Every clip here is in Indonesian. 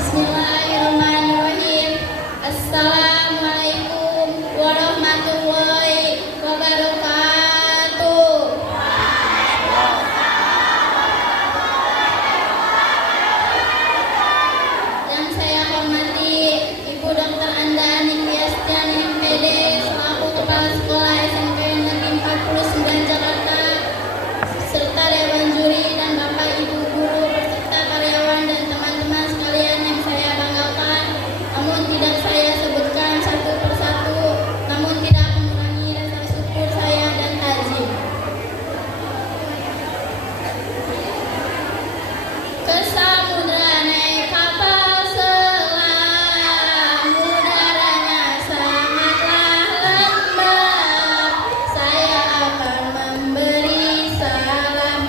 Bismillahirrahmanirrahim. Assalamualaikum warahmatullahi wabarakatuh. Yang saya hormati Ibu Dr. Andani Fiastiani MPD selaku Kepala Sekolah SMP Negeri 49 Jakarta, serta Dewan Juri dan Bapak Ibu guru beserta karyawan dan teman-teman sekalian yang saya banggakan, namun tidak saya sebutkan satu persatu, namun tidak mengurangi rasa syukur saya dan takzim. Ke samudra naik kapal selam, udaranya sangatlah lembab. Saya akan memberi salam,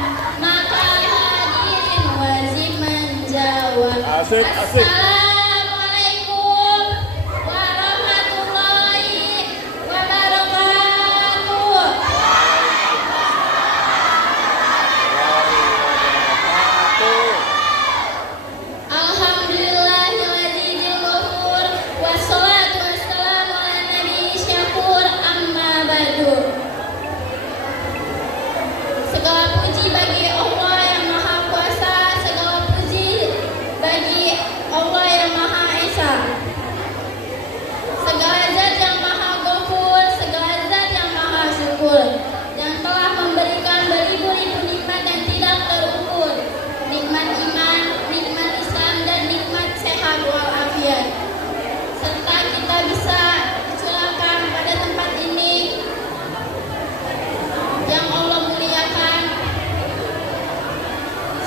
maka hadirin wajib menjawab. Asik. Assalamualaikum warahmatullahi wabarakatuh. Alhamdulillahilladzil ghafur, wassalatu wassalamu ala nabi syakur, amma ba'du. Segala puji bagi Allah yang Maha Kuasa, segala puji bagi Allah yang Maha Esa. Segala zat yang Maha Ghafur, segala zat yang Maha Syukur, yang telah memberikan beribu-ribu nikmat yang tidak terukur. Nikmat iman, nikmat Islam, dan nikmat sehat walafiat. Serta kita bisa dicurahkan pada tempat ini yang Allah muliakan.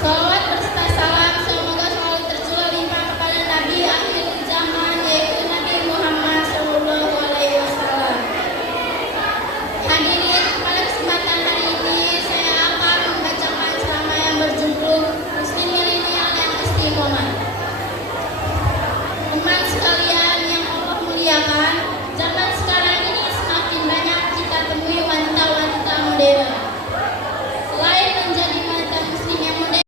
Salawat berserta salam semoga selalu tercurah limpah kepada Nabi akhir zaman, yaitu Nabi Muhammad SAW. Hadirin, pada kesempatan hari ini saya akan membacakan ceramah yang berjudul Muslim Milenial yang Istiqomah. Teman sekalian yang Allah muliakan, zaman sekarang ini semakin banyak kita temui wanita-wanita modern. Selain menjadi wanita muslim yang modern,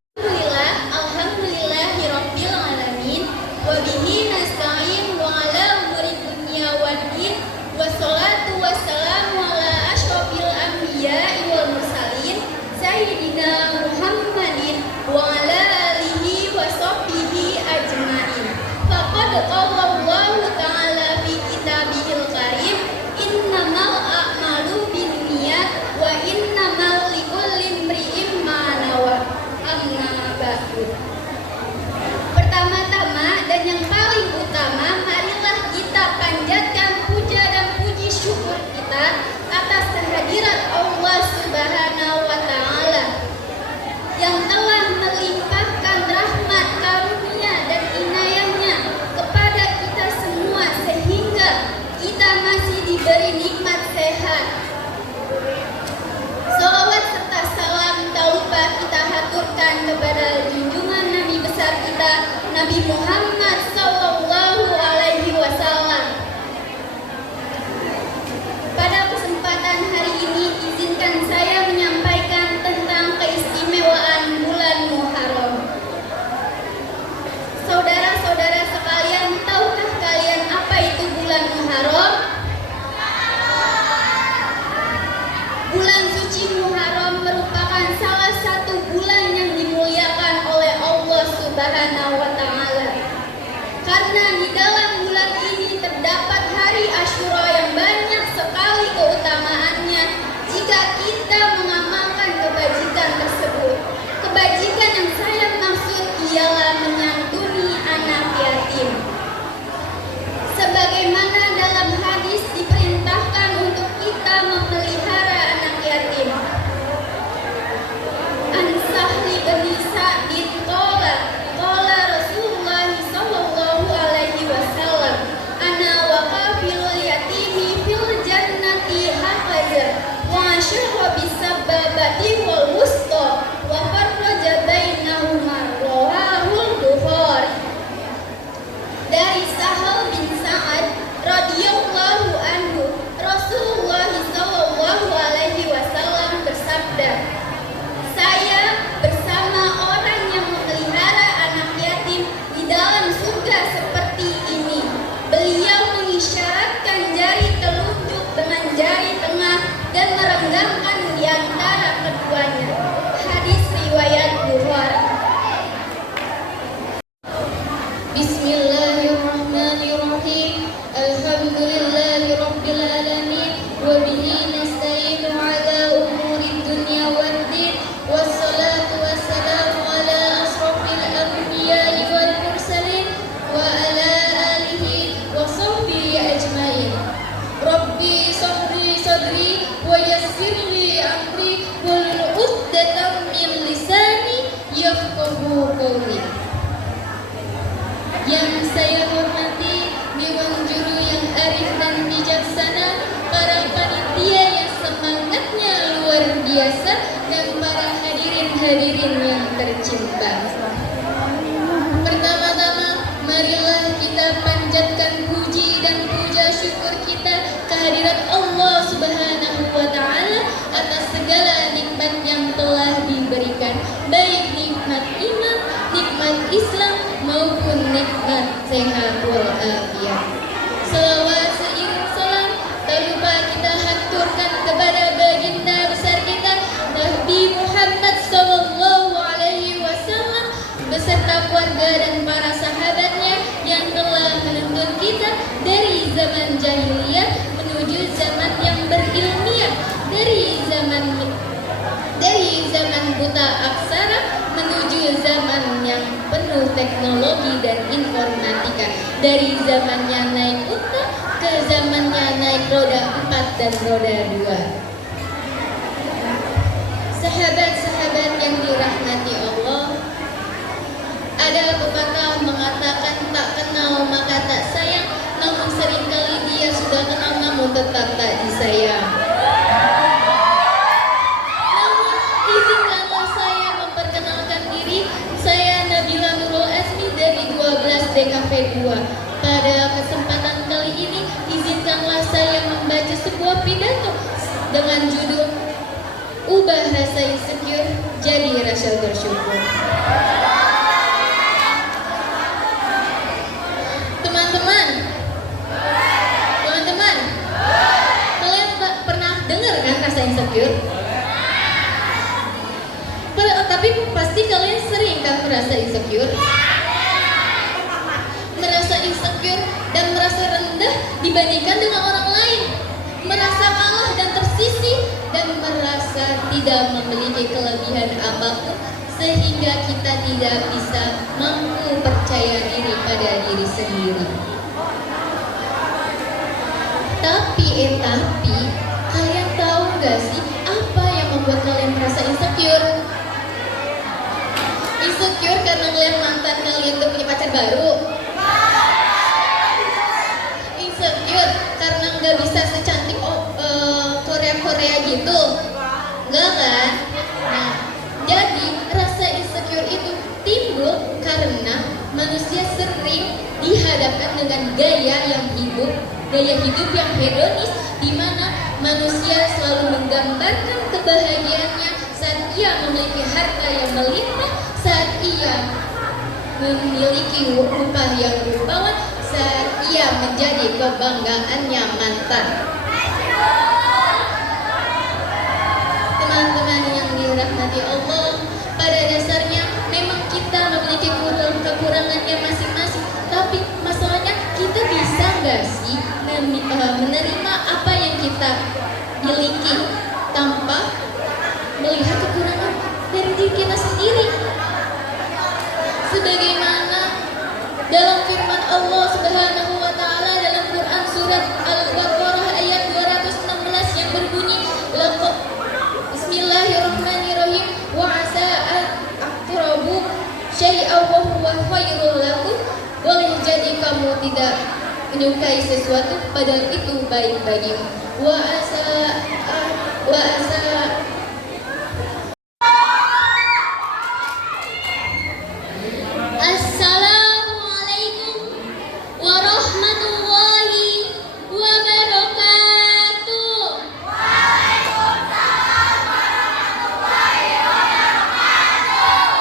alhamdulillahirabbil alamin, wa bihi nasta'in wa ala umuri dunya waddin, wassalatu wassalamu ala asyrofil anbiya'i wal mursalin, sayyidina Muhammadin wa ala alihi wa sahbihi ajma'in. Faqad qala Allahu ta'ala fi kitabihil karim, innamal a'malu binniyat wa innamal likulli imri'in ma nawa. Amma ba'du. Pertama-tama dan yang paling utama, marilah kita panjatkan puja dan puji syukur kita atas kehadirat Allah Subhanahu wa Ta'ala yang telah melimpahkan rahmat, karunia, dan inayahnya kepada kita semua sehingga kita masih diberi nikmat sehat. Salawat serta salam tak lupa kita haturkan kepada junjungan Nabi besar kita, Nabi Muhammad Sallallahu Alaihi Wasallam. Pada kesempatan hari ini, izinkan saya menyampaikan tentang keistimewaan bulan Muharram. Saudara-saudara sekalian, tahukah kalian apa itu bulan Muharram? Bulan suci Muharram merupakan salah satu bulan yang dimuliakan oleh Allah Subhanahu wa Ta'ala. Karena di dalam bulan ini terdapat hari Asyura yang banyak sekali keutamaannya jika kita mengamalkan kebajikan tersebut. Kebajikan yang saya maksud ialah menyantuni anak yatim. Sebagaimana dalam hadis diperintahkan untuk kita memelihara anak yatim. An Sahli bin Sa'din qala Rasulullah sallallahu alaihi wasallam Yang saya hormati Dewan Juru yang arif dan bijaksana, para panitia yang semangatnya luar biasa, dan para hadirin-hadirin yang tercinta. Pertama-tama, marilah kita panjatkan puji dan puja syukur kita kehadirat Allah Subhanahu wa Ta'ala atas segala nikmat yang telah diberikan, baik nikmat iman, nikmat Islam maupun nikmat sehat walafiat. Selawat seiring salam tak lupa kita haturkan kepada baginda besar kita Nabi Muhammad SAW beserta keluarga dan para sahabatnya yang telah menuntun kita dari zaman jahiliyah menuju zaman yang berilmiah, dari zaman buta aksara menuju zaman yang penuh teknologi dan informatika, dari zamannya naik unta ke zamannya naik roda 4 dan roda 2. Sahabat-sahabat yang dirahmati Allah, ada pepatah mengatakan tak kenal maka tak sayang, namun seringkali dia sudah kenal namun tetap tak disayang. Namun izinkanlah saya memperkenalkan diri. Saya Nabila Nurul Azmi dari 12 DKV 2. Pada kesempatan kali ini izinkanlah saya membaca sebuah pidato dengan judul Ubah Rasa Insecure Jadi Rasa Bersyukur. Teman-teman, kalian pernah dengar kan rasa insecure? Tapi pasti kalian sering kan merasa insecure? Merasa insecure dan merasa rendah dibandingkan dengan orang lain, merasa kalah dan tersisih, dan merasa tidak memiliki kelebihan apapun, sehingga kita tidak bisa mampu percaya diri pada diri sendiri. Tapi kalian tahu gak sih apa yang membuat kalian merasa insecure? Insecure karena ngeliat mantan kalian tuh punya pacar baru. Insecure karena nggak bisa secantik Korea gitu, nggak kan? Nah, jadi rasa insecure itu timbul karena manusia sering dihadapkan dengan gaya hidup yang hedonis, di mana manusia selalu menggambarkan kebahagiaannya saat ia memiliki harta yang melimpah, saat ia memiliki upah yang rupawan, saat ia menjadi kebanggaannya mantan. Teman-teman yang dirahmati Allah, pada dasarnya memang kita memiliki kekurangannya masing-masing, tapi masalahnya kita bisa nggak sih menerima apa yang kita miliki tanpa melihat kekurangan dari diri kita sendiri? Sebagaimana dalam firman Allah Subhanahu wa Ta'ala dalam Quran surat Al-Baqarah ayat 216 yang berbunyi, Bismillahirrahmanirrahim, wa asa aqrabu syai'an wa huwa khairul lakum. Boleh jadi kamu tidak menyukai sesuatu padahal itu baik bagimu. Wa asa Assalamualaikum warahmatullahi wabarakatuh. Waalaikumsalam warahmatullahi wabarakatuh.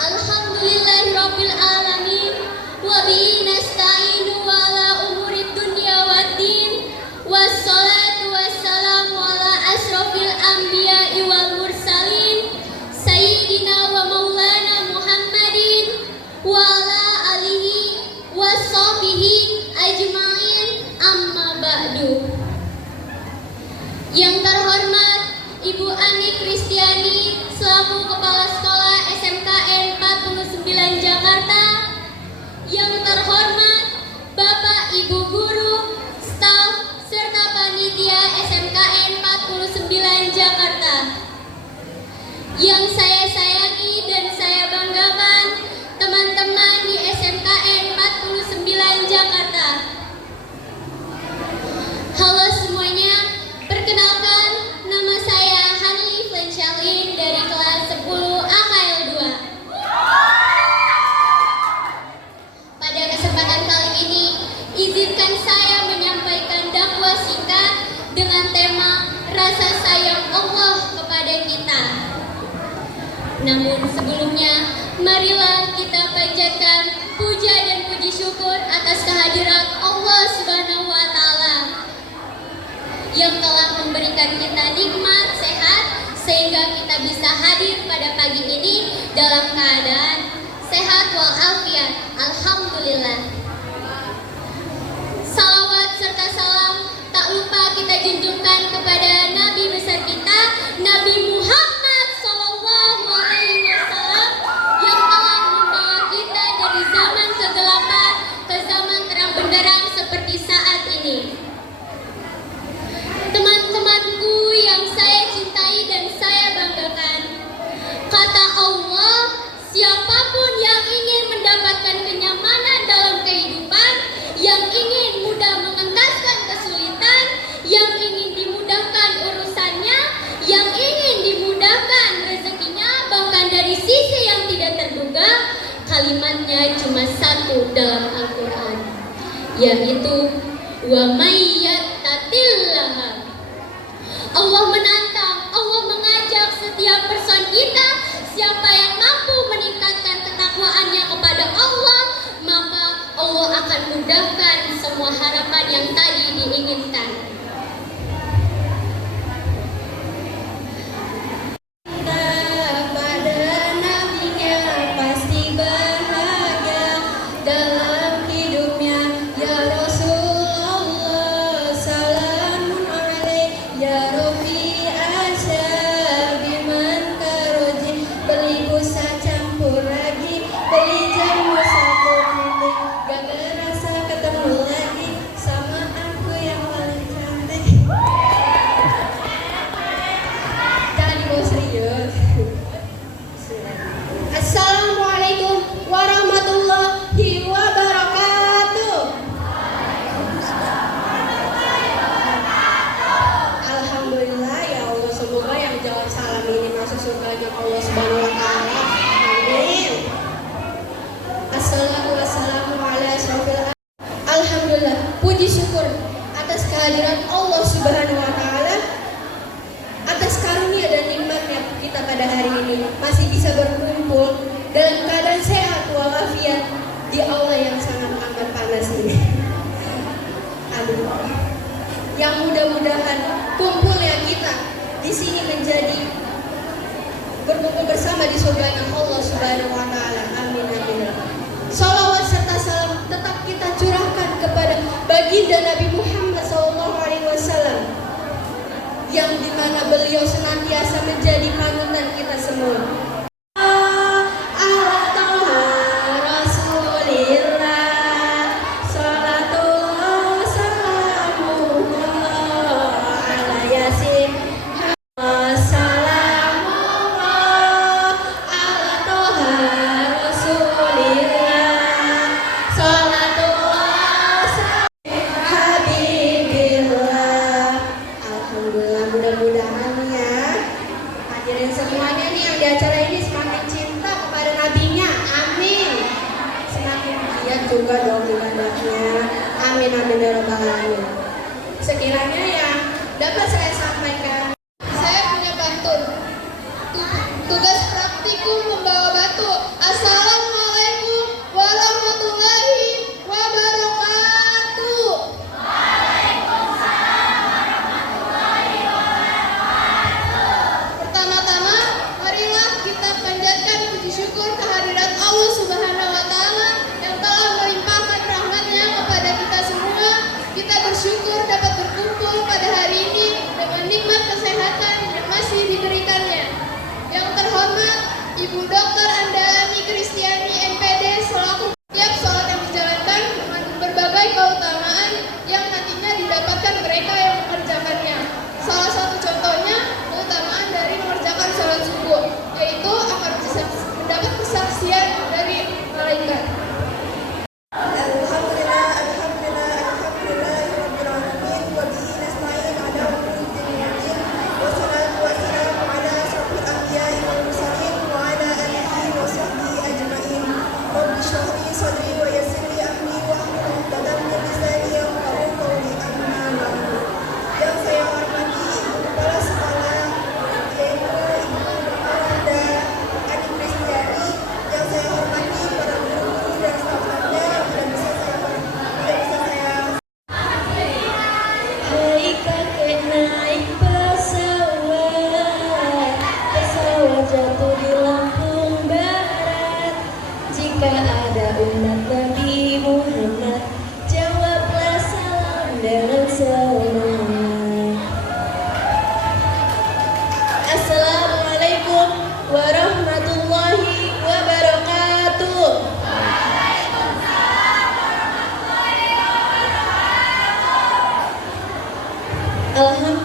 Alhamdulillahirabbil alamin wa bihi nasta'inu ala umurid dunya waddin. Wassalatu Namun sebelumnya, marilah kita panjatkan puja dan puji syukur atas kehadirat Allah Subhanahu wa Ta'ala yang telah memberikan kita nikmat sehat sehingga kita bisa hadir pada pagi ini dalam keadaan sehat walafiat. Alhamdulillah. Salawat serta salam tak lupa kita junjungkan kepada Nabi besar kita, Nabi Muhammad Sallallahu Alaihi Wasallam yang telah membawa kita dari zaman kegelapan ke zaman terang benderang seperti saat ini. Teman-temanku yang saya cintai dan saya banggakan, kata Allah, siapapun yang ingin mendapatkan kenyamanan dalam kehidupan, yang ingin mudah mengentaskan kesulitan, yang ingin dimudahkan urusannya, yang ingin dimudahkan rezekinya, bahkan dari sisi yang tidak terduga, kalimatnya cuma satu dalam Al-Quran, yaitu wa may yattaqillaha. Allah menantang, Allah mengajak setiap person kita, siapa yang mampu meningkatkan ketakwaannya kepada Allah, maka Allah akan mudahkan semua harapan yang tadi diinginkan. Assalamualaikum warahmatullahi wabarakatuh. Alhamdulillah ya Allah, semoga yang jawab salam ini masuk surganya Allah Subhanahu wa Ta'ala. Amin. Assalatu wassalamu ala asyrofil. Alhamdulillah, puji syukur atas kehadiran Allah Subhanahu wa Ta'ala, atas karunia dan nikmatnya kita pada hari ini masih bisa berkumpul dalam keadaan sehat walafiat di aula yang sangat amat panas ini. Aduh, yang mudah-mudahan kumpulnya kita di sini menjadi berkumpul bersama di surganya Allah Subhanahu wa Ta'ala. Amin amin. Salawat serta salam tetap kita curahkan kepada baginda Nabi Muhammad SAW, yang dimana beliau senantiasa menjadi panutan kita semua. Mudah-mudahan ya hadirin semuanya nih yang di acara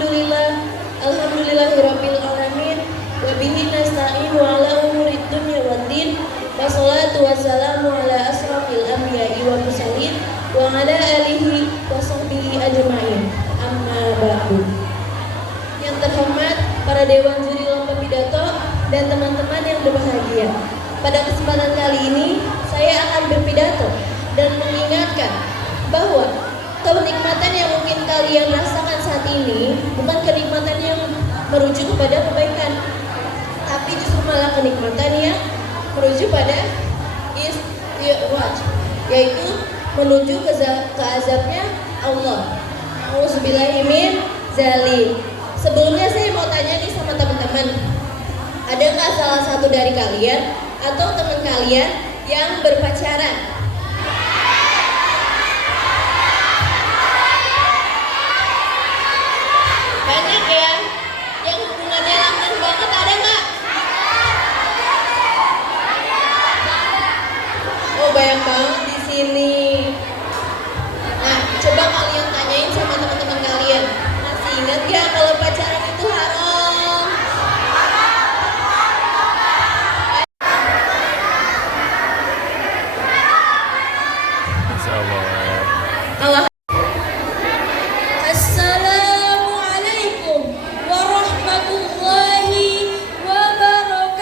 Alhamdulillahirabbil alamin wa bihi nasta'inu ala umurid dunya waddin. Wassalatu wassalamu ala asrofil anbiya'i wal mursalin wa ala alihi wa sahbihi ajma'in. Amma ba'du. Yang terhormat para dewan juri lomba pidato dan teman-teman yang berbahagia. Pada kesempatan kali ini saya akan berpidato dan mengingatkan bahwa kenikmatan yang mungkin kalian rasakan saat ini bukan kenikmatan yang merujuk kepada kebaikan, tapi justru malah kenikmatan yang merujuk pada istighfar, yaitu menuju ke azabnya Allah. Auzubillahi min zalim. Sebelumnya saya mau tanya nih sama teman-teman, adakah salah satu dari kalian atau teman kalian yang berpacaran? Banyak ya, yang hubungannya langgeng banget, ada nggak? Oh, banyak banget di sini. Nah, coba kalian tanyain sama teman-teman kalian, masih ingat gak kalau pacaran itu haram? Insya Allah. Allah. Assalamualaikum warahmatullahi wabarakatuh.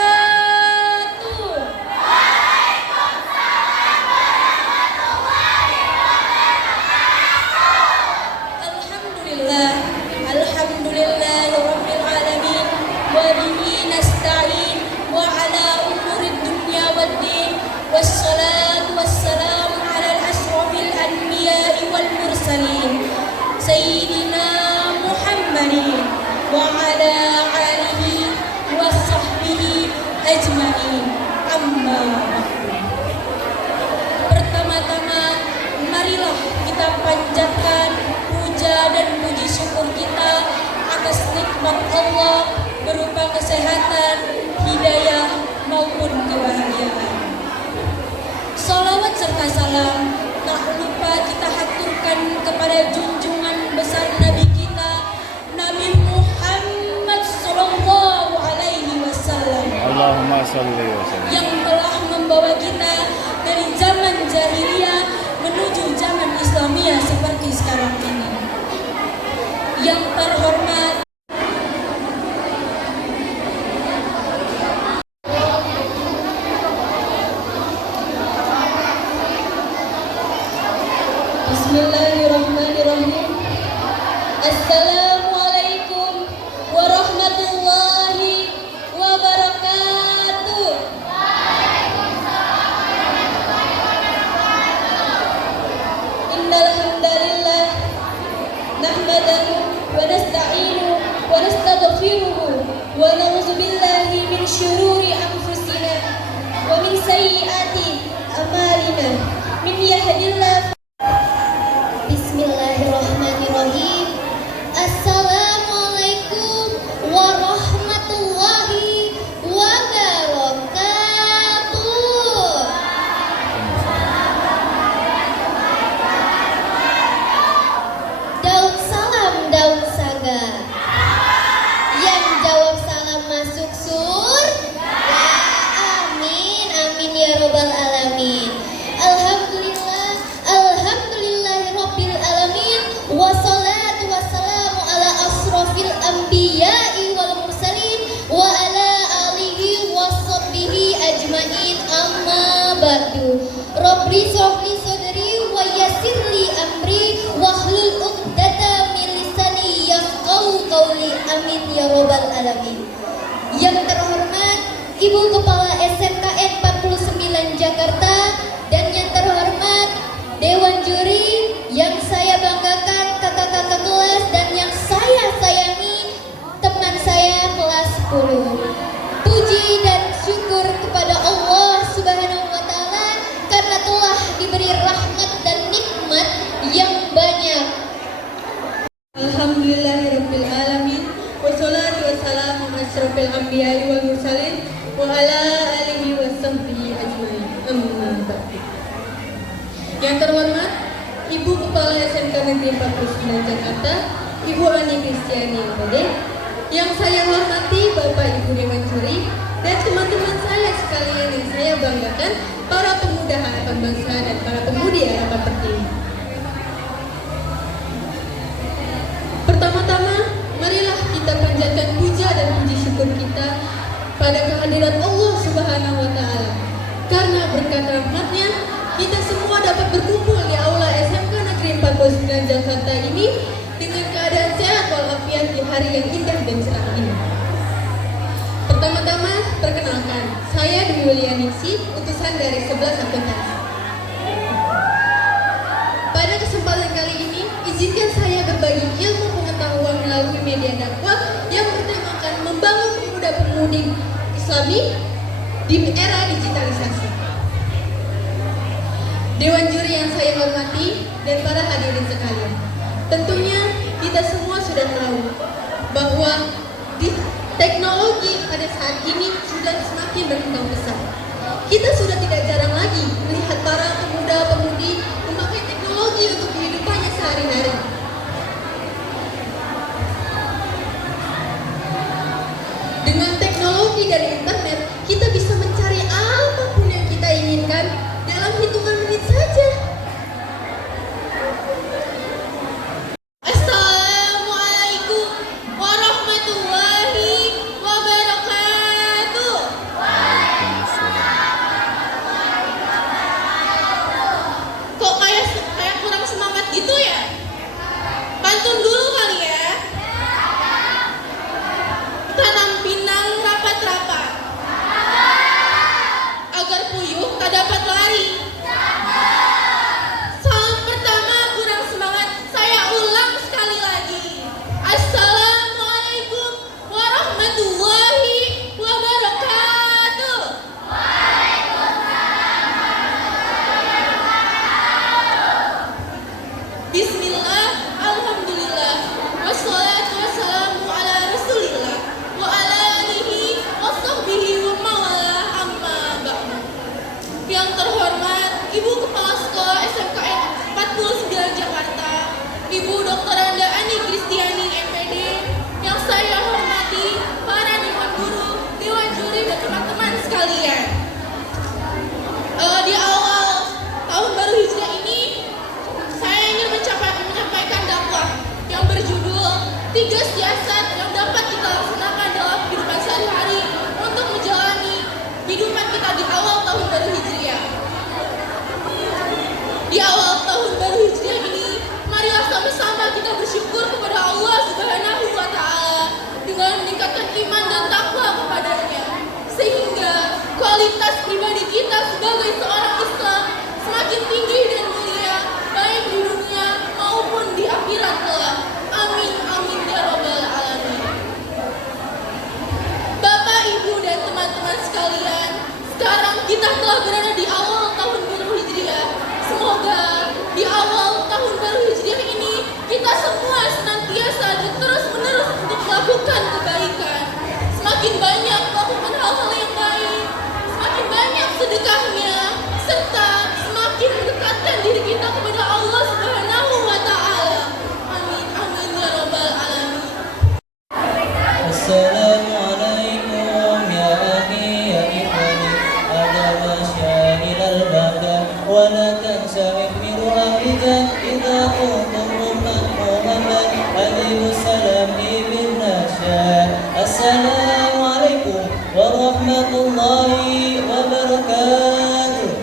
Alhamdulillahirabbil alamin wa bihi nasta'in wa ala umurid dunya waddin. Wassalatu wassalamu ala asrofil anbiya'i wal mursalin Sayyidina Muhammadin wa ala alihi wa sahbihi ajma'in. Amma ba'du. Pertama-tama marilah kita panjatkan puja dan puji syukur kita atas nikmat Allah berupa kesehatan, hidayah maupun kebahagiaan. Salawat serta salam tak lupa kita haturkan kepada junjungan besar Nabi kita, Nabi Muhammad Sallallahu Alaihi Wasallam, Allahumma sholli wa sallim. yang telah membawa kita dari zaman jahiliyah menuju zaman Islamiyah seperti sekarang ini. Yang terhormat Bismillahirrahmanirrahim. Assalamualaikum warahmatullahi wabarakatuh. Innal hamdalillah nahmadahu wa nasta'inu wa nastaghfiruhu wa na'udzu billahi min syururi anfusina wa min sayyiati a'malina. Min yahdihillahu. Bismillahirrahmanirrahim. Assalamualaikum warahmatullahi wabarakatuh. Daud salam, Daud saga. Yang jawab salam masuk surga. Amin, amin ya robbal alamin. Alhamdulillahirabbil alamin. Wassalatu wassalamu ala asrofil anbiya'i wal mursalin wa ala alihi wa sahbihi ajma'in. Amma ba'du. Rabbi shrahli sadri wa yassirli amri wahlul 'uqdatam min lisani yafqahu qawli. Amin ya robbal alamin. Yang terhormat Ibu Kepala SMKN 49 Jakarta dan yang terhormat Dewan Juri yang saya banggakan, kakak-kakak kelas dan yang saya sayangi, teman saya kelas 10. Puji dan syukur kepada Allah Subhanahu wa Ta'ala karena telah diberi rahmat dan nikmat yang banyak. Alhamdulillahirabbil alamin. Wassalatu wassalamu ala asrofil anbiya'i wal mursalin wa ala alihi wa sahbihi ajma'in. Amma ba'du. Yang terhormat Ibu Kepala SMK Negeri 49 Jakarta Ibu Ani Kristiani MPD, yang saya hormati Bapak Ibu Dewan Juri, dan teman-teman saya sekalian yang saya banggakan, para pemuda harapan bangsa dan para pemudi harapan pertiwi. Pertama-tama, marilah kita panjatkan puja dan puji syukur kita pada kehadiran Allah Subhanahu wa Ta'ala. Karena berkat rahmatnya, kita semua dapat berkumpul di aula SMK Negeri 49 Jakarta ini dengan keadaan sehat walafiat di hari yang indah dan cerah ini. Pertama-tama, perkenalkan, saya Dwi Wulianingsih, utusan dari 11 akuntansi. Pada kesempatan kali ini, izinkan saya berbagi ilmu pengetahuan melalui media dakwah yang bertemakan membangun pemuda-pemudi Islami di era digitalisasi. Dewan juri yang saya hormati dan para hadirin sekalian, tentunya kita semua sudah tahu bahwa teknologi pada saat ini sudah semakin berkembang pesat. Kita sudah tidak jarang lagi melihat para pemuda-pemudi memakai teknologi untuk kehidupannya sehari-hari. Dengan teknologi dari internet, kita bisa mencari apapun yang kita inginkan dalam hitungan menit saja. Assalamualaikum warahmatullahi wabarakatuh. Kok kayak kurang semangat gitu ya? Pantun dulu kali ya. Tanam pinang rapat-rapat, agar puyuh tak dapat lari. Salam pertama kurang semangat, saya ulang sekali lagi. Assalamualaikum warahmatullahi wabarakatuh. Bismillah, alhamdulillah, wassalatu wassalamu ala rasulillah, wa ala alihi wa sahbihi wa mawala amma ba'du. Yang terhormat Ibu Kepala Sekolah SMKN 49 Jakarta, Ibu Dr. Anda Ani Kristiani MPD, yang saya hormati para dewan guru, dewan juri, dan teman-teman sekalian. Di awal tahun baru Hijriah ini, saya ingin menyampaikan dakwah yang berjudul 3 siasat yang dapat kita laksanakan dalam kehidupan sehari-hari untuk menjalani kehidupan kita di awal tahun baru Hijriah. Di awal tahun baru Hijriah ini, marilah sama-sama kita bersyukur kepada Allah Subhanahu wa Ta'ala dengan meningkatkan iman dan takwa kepadanya, sehingga kualitas pribadi kita sebagai seorang Islam semakin tinggi dan mulia, baik di dunia maupun di akhirat kelak. Amin amin ya rabbal alamin. Bapak, Ibu, dan teman-teman sekalian, sekarang kita telah berada di awal tahun baru Hijriah. Semoga di awal tahun baru Hijriah ini kita semua senantiasa dan terus-menerus untuk melakukan kebaikan. Semakin banyak melakukan hal-hal yang baik, semakin banyak sedekahnya, serta semakin mendekatkan diri kita kepada Allah Subhanahu wa Ta'ala. Amin amin ya rabbal alamin. Assalamualaikum ya akhi ya ikhwani, ada masyahid al-bada wa la tansa mithmiru ahlijan idha kuntum Muhammad alaihi salam ibn Nasyad. Assalamualaikum warahmatullahi wabarakatuh.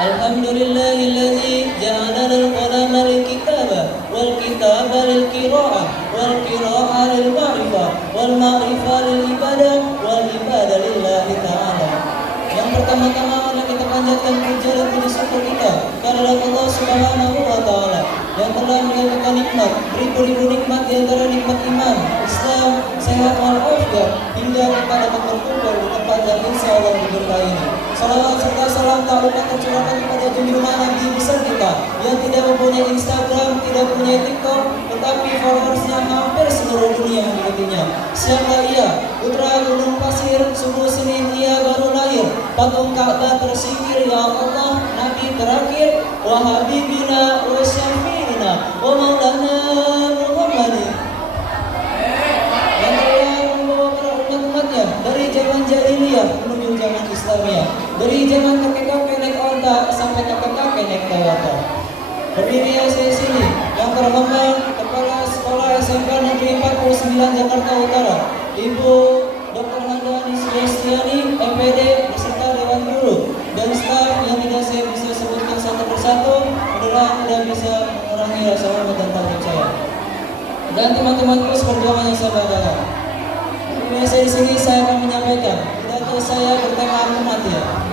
Alhamdulillahilladzi ja'ala al-qalama lil-kitaba wal-kitaba lil-qira'ah wal-qira'ah lil-ma'rifah wal-ma'rifah lil-ibadah wal-ibadah lillahi ta'ala. Yang pertama-tama adalah kita panjatkan puja dan puji syukur kita kepada Allah Subhanahu wa Ta'ala yang telah memberikan nikmat, beribu-ribu nikmat di antara nikmat iman, Islam, sehat walafiat, hingga kita dapat berkumpul di tempat yang insya Allah diberkahi ini. Salawat serta salam tak lupa tercurahkan kepada junjungan Nabi besar kita yang tidak mempunyai Instagram, tidak mempunyai TikTok, tetapi followersnya hampir 9 seluruh dunia mengikutinya. Siapa ia? Putra gunung pasir, subuh Senin ia baru lahir. Patung Ka'bah tersingkir, ya Allah, Nabi terakhir. Wa habibina wa syafi'ina wa maulana Muhammadin. Yang telah membawa para umat-umatnya dari zaman jahiliyah menuju zaman Islamiyah, dari zaman kakek-kakek naik onta sampai kakek-kakek naik Toyota. Berdiri saya sini yang terhormat Kepala Sekolah SMK Negeri 49 Jakarta Utara, Ibu Dr. Handani Sulestiani, MPD beserta Dewan Guru dan staf yang tidak saya bisa sebutkan satu persatu, mudah tidak bisa mengurangi rasa hormat dan tanggung saya. Dan teman-temanku seperjuangan yang saya banggakan. Kemudian saya di sini saya akan menyampaikan pidato saya bertema kematian.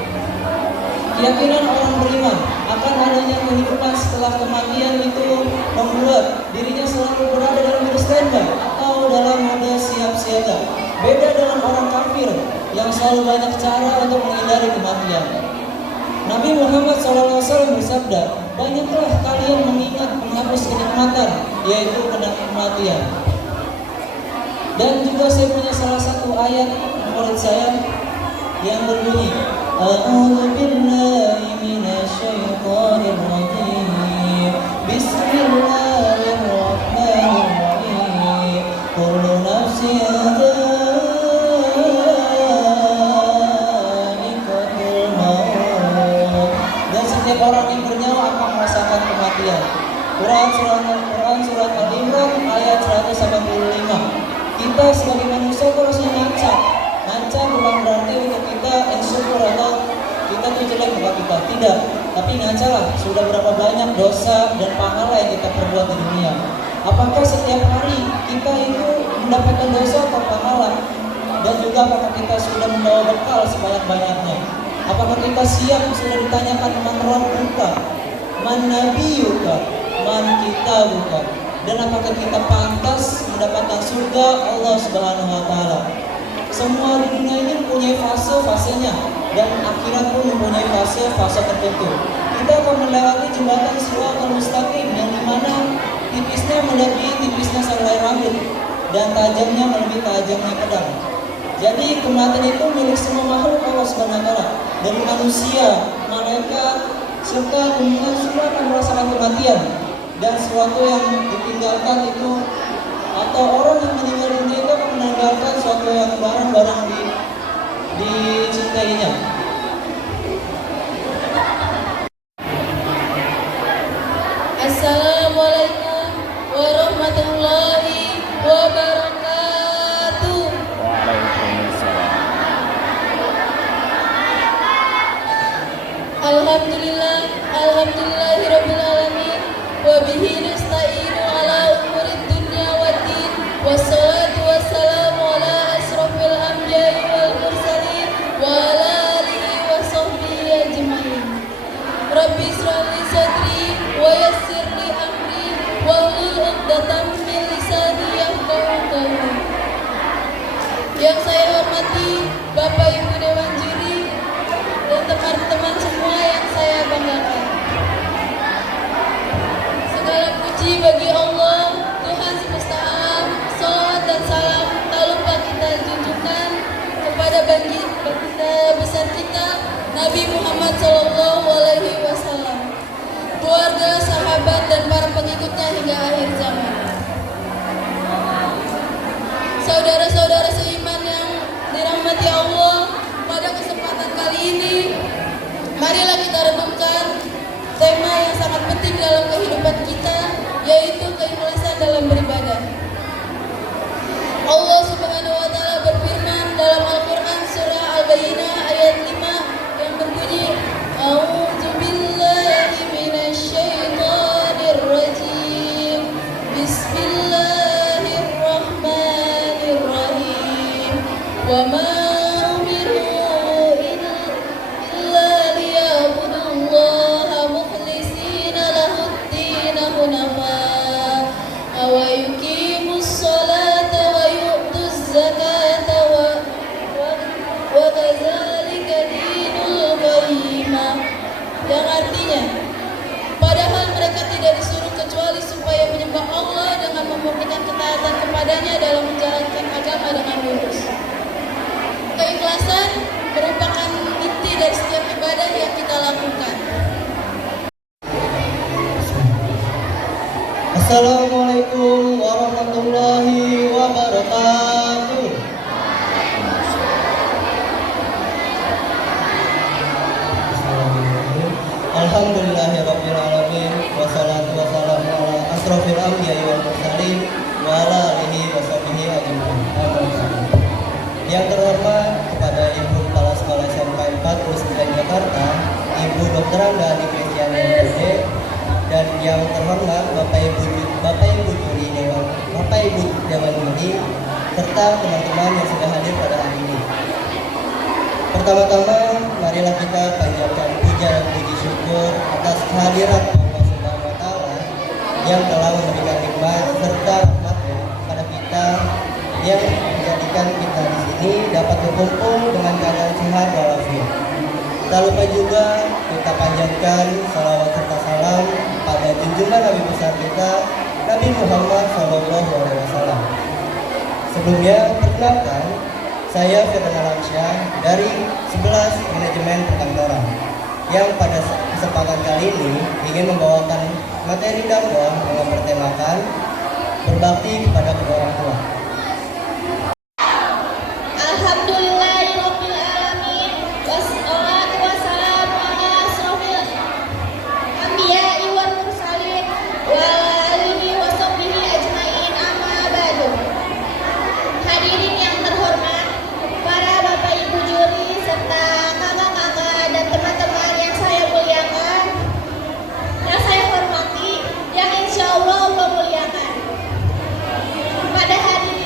Keyakinan orang beriman akan adanya kehidupan setelah kematian itu membuat dirinya selalu berada dalam mode standby atau dalam mode siap siaga. Beda dengan orang kafir yang selalu banyak cara untuk menghindari kematian. Nabi Muhammad SAW bersabda, banyaklah kalian mengingat menghapus kenikmatan, yaitu kematian. Dan juga saya punya salah satu ayat favorit saya yang berbunyi, A'udzu billahi minasyaitonir rajim. Bismillahirrahmanirrahim. Kullu nafsin dha'iqatul maut. Dan setiap orang yang bernyawa akan merasakan kematian. Quran surat Al-Imran ayat 185. Kita sebagai manusia itu harusnya ngaca bukan berarti untuk kita insecure atau kita tuh jelek muka kita, tidak. Tapi ngacalah sudah berapa banyak dosa dan pahala yang kita perbuat di dunia. Apakah setiap hari kita itu mendapatkan dosa atau pahala? Dan juga apakah kita sudah membawa bekal sebanyak-banyaknya? Apakah kita siap sudah ditanyakan man rabbuka, man nabiyuka, man kitabuka? Dan apakah kita pantas mendapatkan surga Allah Subhanahu wa taala? Semua di dunia ini mempunyai fase-fasenya dan akhirat pun mempunyai fase-fase tertentu. Kita akan melewati jembatan Shiratal Mustaqim yang dimana tipisnya melebihi tipisnya selai rambut dan tajamnya melebihi tajamnya pedang. Jadi kematian itu milik semua makhluk Allah Subhanahu wa taala, dari manusia, malaikat, serta kemudian semua akan merasakan kematian. Dan sesuatu yang ditinggalkan itu atau orang yang meninggal dunia itu akan meninggalkan sesuatu yang barang-barang dicintainya. Assalamualaikum warahmatullahi wabarakatuh. Waalaikumsalam. Alhamdulillahirabbil alamin wa bihi nasta'inu ala umurid dunya waddin. Wassalatu wassalamu ala asrofil anbiya'i wal mursalin wa ala alihi wa sahbihi ajma'in. Rabbi israh li sadri wa yassir li amri wahlul 'uqdatam min lisani yafqahu qawli. Yang saya hormati Bapak Ibu Dewan Juri dan teman-teman semua yang saya banggakan. Segala puji bagi Allah, Tuhan semesta alam. Salawat dan salam tak lupa kita junjukkan kepada baginda besar kita Nabi Muhammad SAW, keluarga, sahabat dan para pengikutnya hingga akhir zaman. Saudara-saudara seiman yang dirahmati Allah, pada kesempatan kali ini marilah kita renungkan tema yang sangat penting dalam kehidupan kita, yaitu keikhlasan dalam beribadah. Allah Subhanahu wa taala berfirman dalam Al-Qur'an surah Al-Bayyinah ayat 5 yang berbunyi, A'udzu billahi minasyaitonir Assalamualaikum warahmatullahi wabarakatuh. Alhamdulillahirabbil alamin wassalatu wassalamu ala asrofil anbiya'i wal mursalin wa ala alihi washabihi ajmain. Yang terhormat kepada Ibu Kepala Sekolah SMK 49 Jakarta, Ibu Dr. Angga Adi Kristiani MPD, dan yang terhormat Bapak Ibu Juri Dewan Juri, serta teman-teman yang sudah hadir pada hari ini. Pertama-tama, marilah kita panjatkan puja dan puji syukur atas kehadiran Allah Subhanahu wa Ta'ala yang telah memberikan nikmat serta rahmatnya kepada kita, yang menjadikan kita di sini dapat berkumpul dengan keadaan sehat walafiat. Tak lupa juga kita panjatkan salawat serta salam pada junjungan Nabi besar kita, Nabi Muhammad SAW. Sebelumnya, perkenalkan, saya Firdan Alamsyah dari 11 Manajemen Perkantoran yang pada kesempatan kali ini ingin membawakan materi dakwah dengan bertemakan berbakti kepada kedua orang tua. Alhamdulillahirabbil alamin wassalatu wassalamu ala asrofil anbiya'i wal mursalin wa ala alihi washabihi ajmain, amma ba'du. Hadirin yang terhormat, para Bapak Ibu juri serta kakak-kakak dan teman-teman yang saya muliakan, yang saya hormati, yang insya Allah muliakan. Pada hari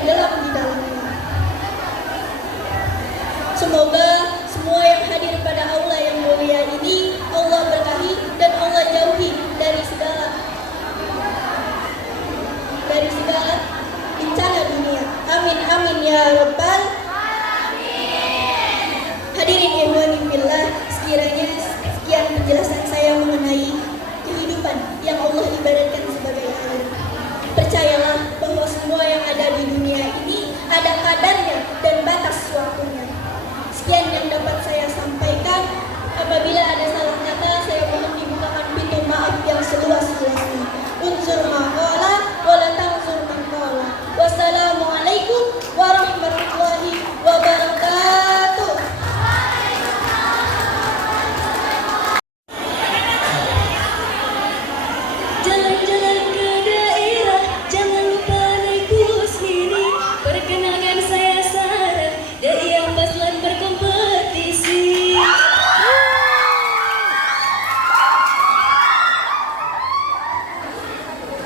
tenggelam di dalamnya. Semoga semua yang hadir pada aula yang mulia ini Allah berkahi dan Allah jauhi dari segala bencana dunia. Amin amin ya rabbal alamin. Hadirin ikhwani fillah, sekiranya sekian penjelasan saya mengenai kehidupan yang Allah ibaratkan sebagai air. Percayalah bahwa semua yang ada di dunia ini ada kadarnya dan batas waktunya. Sekian yang dapat saya sampaikan. Apabila ada salah kata, saya mohon dibukakan pintu maaf yang seluas-luasnya. Unsur maqala wa la tanzur maqala. Wassalamualaikum warahmatullahi wabarakatuh. Jalan-jalan ke daerah, jangan lupa naik bus mini. Perkenalkan saya Sarah dari yang Paslan berkompetisi.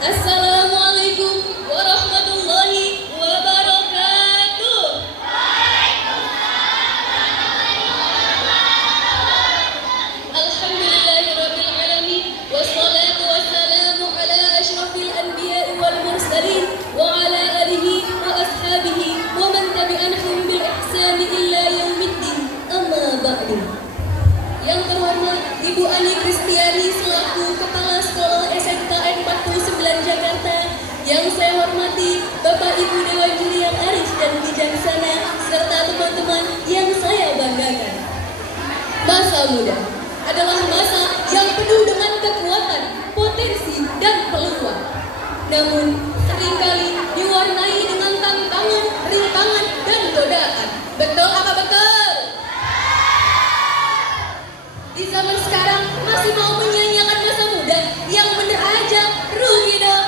Assalamualaikum warahmatullahi wabarakatuh. Alhamdulillahirabbil alamin wassalatu wassalamu ala asyrafil anbiya'i wal mursalin wa ala alihi wa ashabihi wa man tabi'ahum bil ihsani illa yaumiddin. Amma ba'du. Yang terhormat Ibu Ani Kristiani selaku Kepala Sekolah SMKN 49 Jakarta, yang saya hormati Bapak Ibu Dewan Juri yang arif dan bijaksana, serta teman-teman yang saya banggakan. Masa muda adalah masa yang penuh dengan kekuatan, potensi, dan peluang. Namun, seringkali diwarnai dengan tantangan, rintangan, dan godaan. Betul apa betul? Di zaman sekarang masih mau menyanyiakan masa muda, yang bener aja, rugi dong.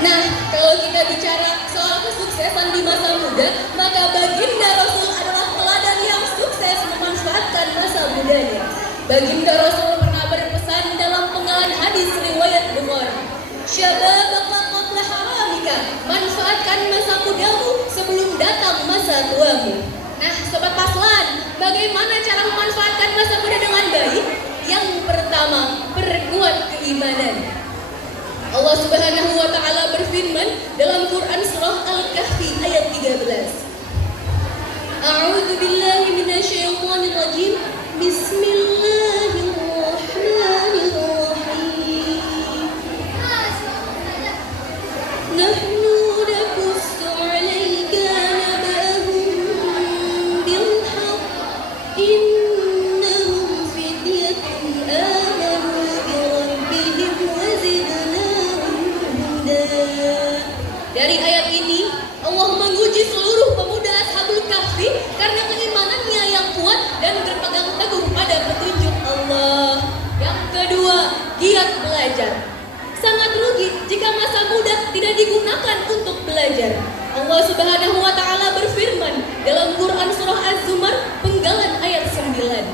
Nah, kalau kita bicara soal kesuksesan di masa muda, maka baginda Rasul adalah teladan yang sukses memanfaatkan masa mudanya. Baginda Rasul pernah berpesan dalam penggalan hadis riwayat Bukhari, "Syababaka qabla haramika," manfaatkan masa mudamu sebelum datang masa tuamu. Nah, Sobat Paslan, bagaimana cara memanfaatkan masa muda dengan baik? Yang pertama, perkuat keimanan. Allah Subhanahu wa taala berfirman dalam Quran surah Al-Kahfi ayat 13. A'udzu billahi minasyaitonir rajim. Bismillahirrahmanirrahim. Nahnu naqussu 'alaika naba'ahum bil haqq. Innahum fityatun amanu bi rabbihim wa zidnahum huda. Dari ayat ini Allah menguji seluruh pemuda Ashabul Kahfi karena keimanannya yang kuat dan berpegang teguh pada petunjuk Allah. Yang kedua, giat belajar. Sangat rugi jika masa muda tidak digunakan untuk belajar. Allah Subhanahu wa taala berfirman dalam Quran surah Az-Zumar penggalan ayat 9.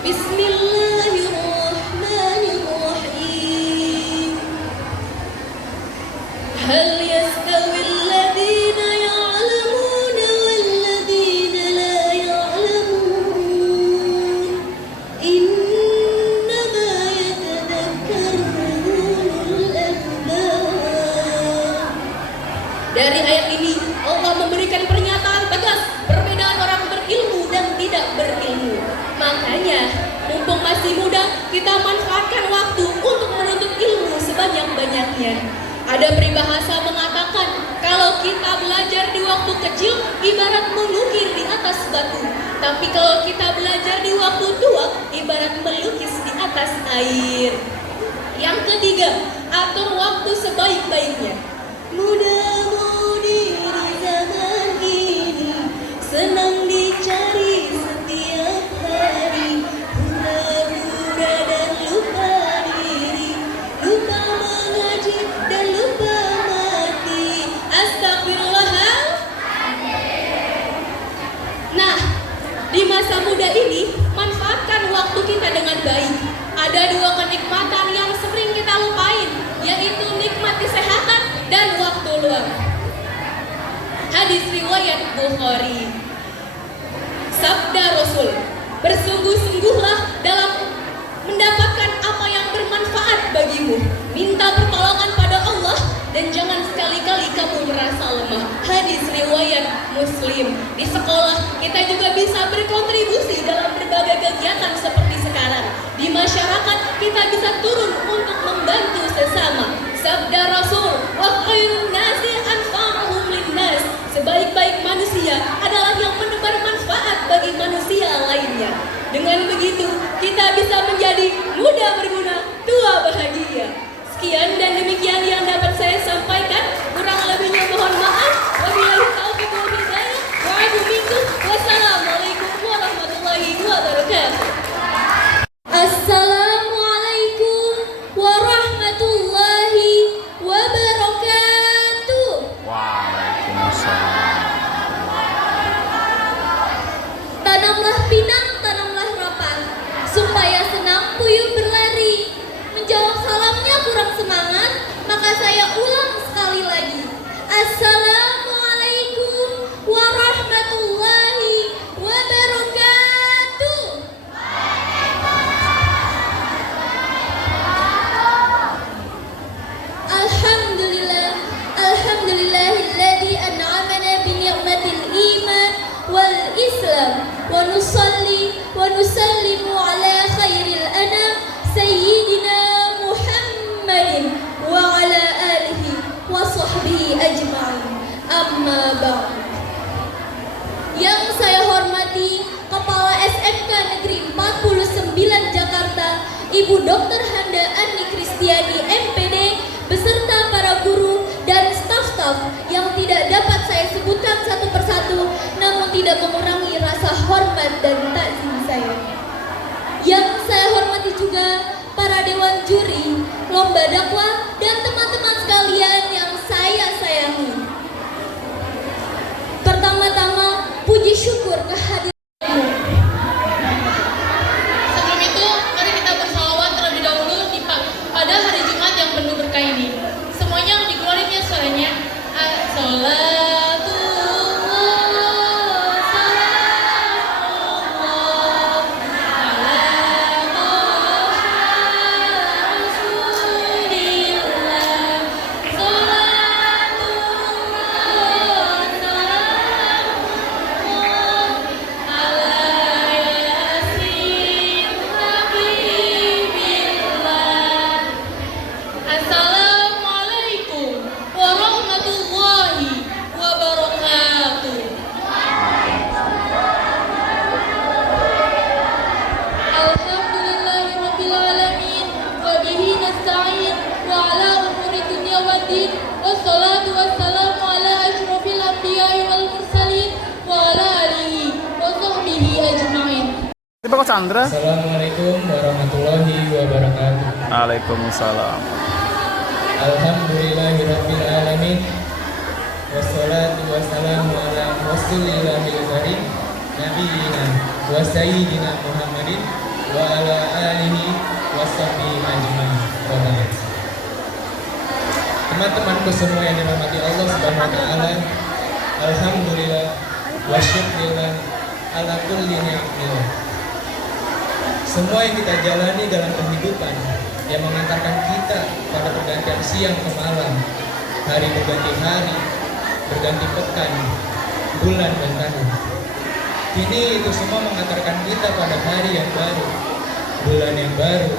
Bismillahirrahmanirrahim. Hal yastawil ladzina ya'lamuna wal ladzina la ya'lamun. Innama yatadhakkaru ulul albab. Dari ayat ini Allah memberikan pernyataan tegas perbedaan orang berilmu dan tidak berilmu. Makanya, mumpung masih muda, kita manfaatkan waktu untuk menuntut ilmu sebanyak-banyaknya. Ada peribahasa mengatakan, kalau kita belajar di waktu kecil, ibarat mengukir di atas batu. Tapi kalau kita belajar di waktu tua, ibarat melukis di atas air. Yang ketiga, atur waktu sebaik-baiknya. Muda-mudi di zaman ini senang dicari setiap hari, hura-hura dan lupa diri, lupa mengaji dan lupa mati. Astagfirullahaladzim. Nah, di masa muda ini manfaatkan waktu kita dengan baik. Ada dua kenikmatan yang sering kita lupain, yaitu nikmat kesehatan dan waktu luang. Hadis riwayat Bukhari. Sabda Rasul, bersungguh-sungguhlah dalam mendapatkan apa yang bermanfaat bagimu. Minta pertolongan pada Allah dan jangan sekali-kali kamu merasa lemah. Hadis riwayat Muslim. Di sekolah kita juga bisa berkontribusi dalam berbagai kegiatan seperti sekarang. Di masyarakat kita bisa turun untuk membantu sesama. Sabda Rasul, wa khairun nasi anfa'uhum linnas. Sebaik-baik manusia adalah yang menebar manfaat bagi manusia lainnya. Dengan begitu, kita bisa menjadi muda berguna, tua bahagia. Sekian dan demikian yang dapat saya sampaikan. Kurang lebihnya mohon maaf. Wabillahi taufiq wal hidayah. Wassalamualaikum warahmatullahi wabarakatuh. Assalamualaikum warahmatullahi wabarakatuh. Waalaikumsalam. Tanamlah pinang, tanamlah rapang, supaya senang puyuh berlari. Menjawab salamnya kurang semangat, maka saya ulang sekali lagi. Assalamualaikum warahmatullahi wabarakatuh. Alhamdulillah, alhamdulillahilladzi an'amana bi ni'matil iman wal islam wa nusalli wa nusallimu ala khairil anam sayyidina Muhammadin wa ala alihi wa sahbihi ajma'in. Amma ba'd. Yang saya hormati Kepala SMK Negeri 49 Jakarta, Ibu Dr. Handa Ani Kristiani MPD, beserta para guru dan staf-staf yang tidak dapat saya sebutkan satu persatu, namun tidak mengurangi rasa hormat dan takzim saya. Yang saya hormati juga para dewan juri, lomba dakwah, dan teman-teman sekalian yang saya sayangi. Pertama-tama, puji syukur kehadiran. Sebelum itu, mari kita bersalawat terlebih dahulu pada hari Jumat yang penuh berkah ini. Semuanya dikeluarinnya suaranya. Assalamualaikum warahmatullahi wabarakatuh. Alhamdulillahirabbil alamin wa bihi nasta'in wa ala umuri dunya waddin wassalatu wassalamu ala asyrofil anbiya'i wal mursalin wa ala alihi wa sahbihi ajma'in. Tiba kok Chandra? Assalamualaikum warahmatullahi wabarakatuh. Waalaikumsalam. Alhamdulillahirabbil alamin. Wassalatu wassalamu ala rasulillahil karim nabiyina wa sayyidina Muhammadin wa ala alihi wa sahbihi ajma'in. Wa ba'd. Teman-temanku semua yang dirahmati Allah Subhanahu wa taala, alhamdulillah wa syukurillah ala kulli ni'matillah. Semua yang kita jalani dalam kehidupan yang mengantarkan kita pada pergantian siang ke malam, hari berganti hari, berganti pekan, bulan dan tahun. Kini itu semua mengantarkan kita pada hari yang baru, bulan yang baru,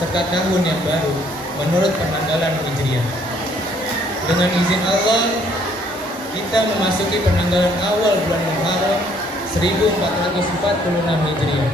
serta tahun yang baru menurut penanggalan Hijriah. Dengan izin Allah, kita memasuki penanggalan awal bulan Muharram 1446 Hijriah.